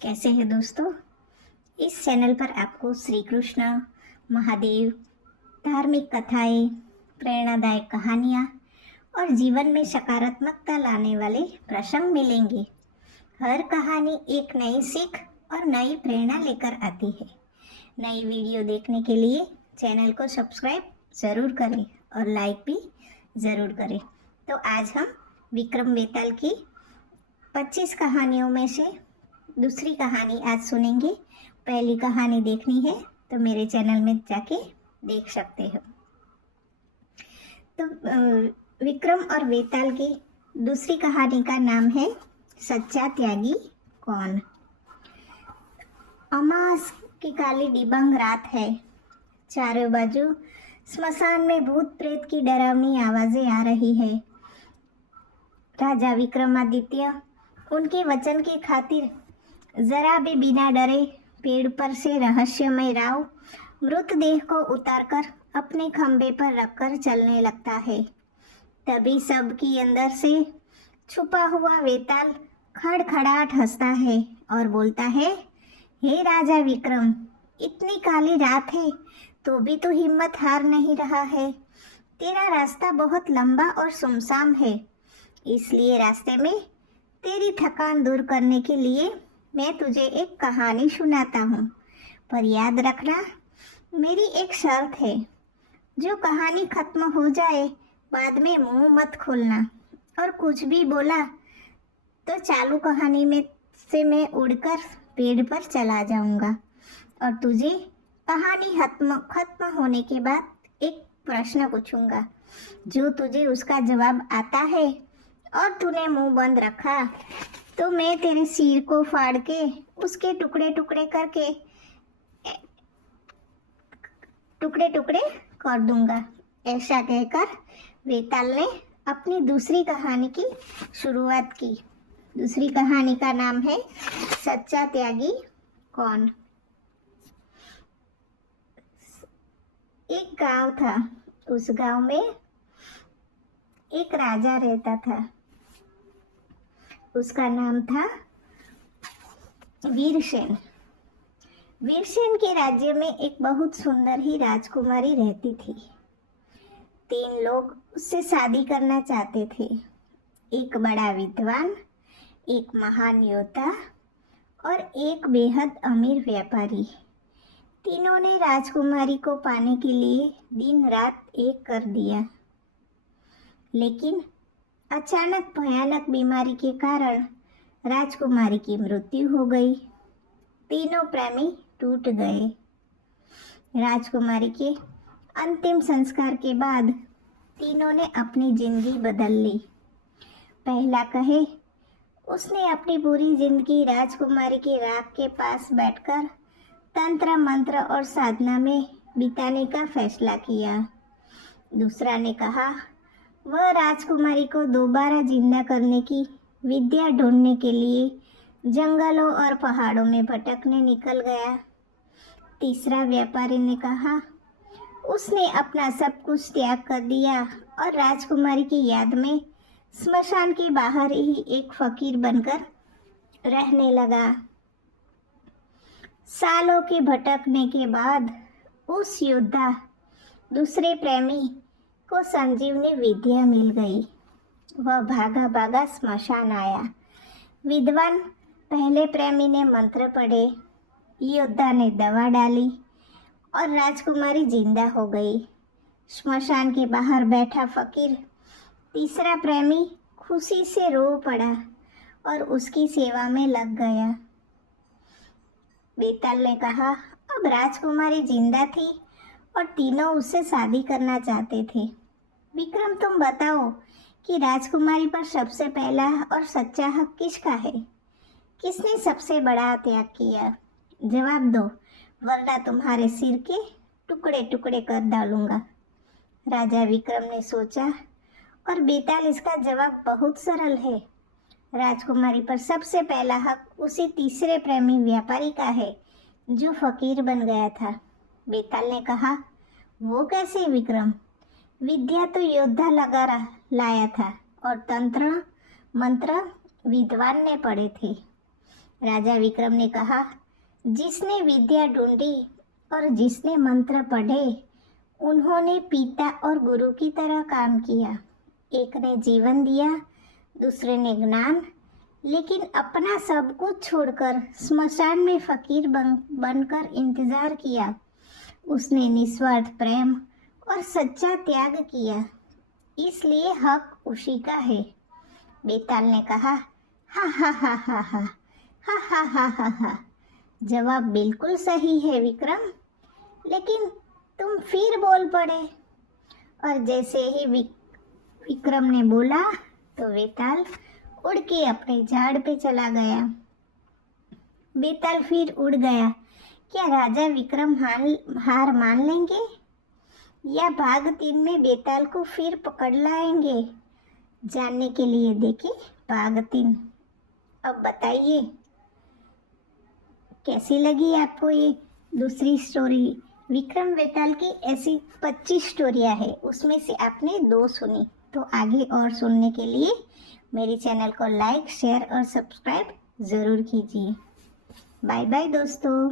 कैसे हैं दोस्तों। इस चैनल पर आपको श्री कृष्ण, महादेव, धार्मिक कथाएं, प्रेरणादायक कहानियाँ और जीवन में सकारात्मकता लाने वाले प्रसंग मिलेंगे। हर कहानी एक नई सीख और नई प्रेरणा लेकर आती है। नई वीडियो देखने के लिए चैनल को सब्सक्राइब ज़रूर करें और लाइक भी ज़रूर करें। तो आज हम विक्रम बेताल की 25 कहानियों में से दूसरी कहानी आज सुनेंगे। पहली कहानी देखनी है तो मेरे चैनल में जाके देख सकते हो। तो विक्रम और बेताल की दूसरी कहानी का नाम है सच्चा त्यागी कौन। अमास की काली डिबंग रात है। चारों बाजू स्मशान में भूत प्रेत की डरावनी आवाजें आ रही है। राजा विक्रमादित्य उनके वचन की खातिर जरा भी बिना डरे पेड़ पर से रहस्यमय राव मृतदेह को उतारकर अपने खंभे पर रखकर चलने लगता है। तभी सबकी अंदर से छुपा हुआ वेताल खड़खड़ाहट हंसता है और बोलता है, हे राजा विक्रम, इतनी काली रात है तो भी तो हिम्मत हार नहीं रहा है। तेरा रास्ता बहुत लंबा और सुनसान है, इसलिए रास्ते में तेरी थकान दूर करने के लिए मैं तुझे एक कहानी सुनाता हूँ। पर याद रखना, मेरी एक शर्त है, जो कहानी खत्म हो जाए बाद में मुंह मत खोलना, और कुछ भी बोला तो चालू कहानी में से मैं उड़कर पेड़ पर चला जाऊंगा और तुझे कहानी खत्म होने के बाद एक प्रश्न पूछूंगा। जो तुझे उसका जवाब आता है और तूने मुंह बंद रखा तो मैं तेरे सिर को फाड़ के उसके टुकड़े टुकड़े कर दूंगा। ऐसा कहकर वेताल ने अपनी दूसरी कहानी की शुरुआत की। दूसरी कहानी का नाम है सच्चा त्यागी कौन। एक गांव था। उस गांव में एक राजा रहता था। उसका नाम था वीरसेन। वीरसेन के राज्य में एक बहुत सुंदर ही राजकुमारी रहती थी। 3 लोग उससे शादी करना चाहते थे। एक बड़ा विद्वान, एक महान योद्धा और एक बेहद अमीर व्यापारी। तीनों ने राजकुमारी को पाने के लिए दिन रात एक कर दिया, लेकिन अचानक भयानक बीमारी के कारण राजकुमारी की मृत्यु हो गई। तीनों प्रेमी टूट गए। राजकुमारी के अंतिम संस्कार के बाद तीनों ने अपनी जिंदगी बदल ली। पहला कहे, उसने अपनी पूरी जिंदगी राजकुमारी के राग के पास बैठकर तंत्र मंत्र और साधना में बिताने का फैसला किया। दूसरा ने कहा, वह राजकुमारी को दोबारा जिंदा करने की विद्या ढूंढने के लिए जंगलों और पहाड़ों में भटकने निकल गया। तीसरा व्यापारी ने कहा, उसने अपना सब कुछ त्याग कर दिया और राजकुमारी की याद में स्मशान के बाहर ही एक फकीर बनकर रहने लगा। सालों के भटकने के बाद उस योद्धा दूसरे प्रेमी को संजीवनी विद्या मिल गई। वह भागा भागा स्मशान आया। विद्वान पहले प्रेमी ने मंत्र पढ़े, योद्धा ने दवा डाली और राजकुमारी जिंदा हो गई। स्मशान के बाहर बैठा फकीर, तीसरा प्रेमी, खुशी से रो पड़ा और उसकी सेवा में लग गया। बेताल ने कहा, अब राजकुमारी जिंदा थी और तीनों उससे शादी करना चाहते थे। विक्रम, तुम बताओ कि राजकुमारी पर सबसे पहला और सच्चा हक किसका है? किसने सबसे बड़ा त्याग किया? जवाब दो, वरना तुम्हारे सिर के टुकड़े टुकड़े कर डालूंगा। राजा विक्रम ने सोचा और बेताल, इसका जवाब बहुत सरल है। राजकुमारी पर सबसे पहला हक उसी तीसरे प्रेमी व्यापारी का है जो फकीर बन गया था। बेताल ने कहा, वो कैसे विक्रम? विद्या तो योद्धा लाया था और तंत्र मंत्र विद्वान ने पढ़े थे। राजा विक्रम ने कहा, जिसने विद्या ढूंढी और जिसने मंत्र पढ़े उन्होंने पिता और गुरु की तरह काम किया। एक ने जीवन दिया, दूसरे ने ज्ञान, लेकिन अपना सब कुछ छोड़कर स्मशान में फकीर बनकर इंतजार किया। उसने निस्वार्थ प्रेम और सच्चा त्याग किया, इसलिए हक उसी का है। बेताल ने कहा, हा हा हा हा हा हा हा हा हा हा। जवाब बिल्कुल सही है विक्रम, लेकिन तुम फिर बोल पड़े। और जैसे ही विक्रम ने बोला तो बेताल उड़ के अपने झाड़ पे चला गया। बेताल फिर उड़ गया। क्या राजा विक्रम हार मान लेंगे या भाग 3 में बेताल को फिर पकड़ लाएंगे? जानने के लिए देखें भाग 3। अब बताइए कैसी लगी आपको ये दूसरी स्टोरी। विक्रम बेताल की ऐसी 25 स्टोरियाँ हैं, उसमें से आपने 2 सुनी, तो आगे और सुनने के लिए मेरे चैनल को लाइक, शेयर और सब्सक्राइब ज़रूर कीजिए। बाय बाय दोस्तों।